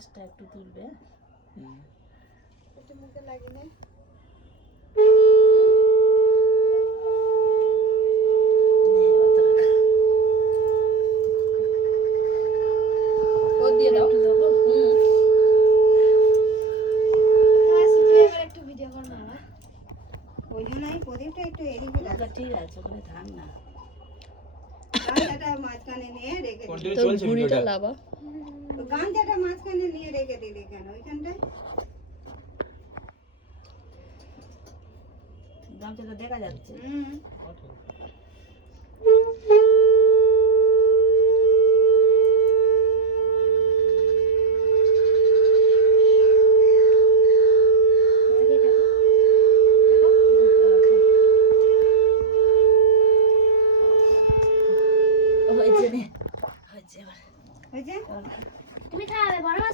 মাছটা একটু তুলবে। একটু মুখে লাগিয়ে নে। দিয়ে দাও। একটু ভিডিও কর না। ওই জন্যই প্রদীপটা একটু এদিকে রাখ। ঠিক আছে, ওখানে থাক না। গামছাটা মাঝখানে নিয়ে রেখে দিবি। তোর ভুঁড়িটা লাবা। গামছাটা মাঝখানে নিয়ে রেখে দিলি কেন ওইখানটায়? গামছাটা দেখা যাচ্ছে। হয়েছে রে, হয়েছে এবার। হয়েছে? তুমি খাবে বড় মাছ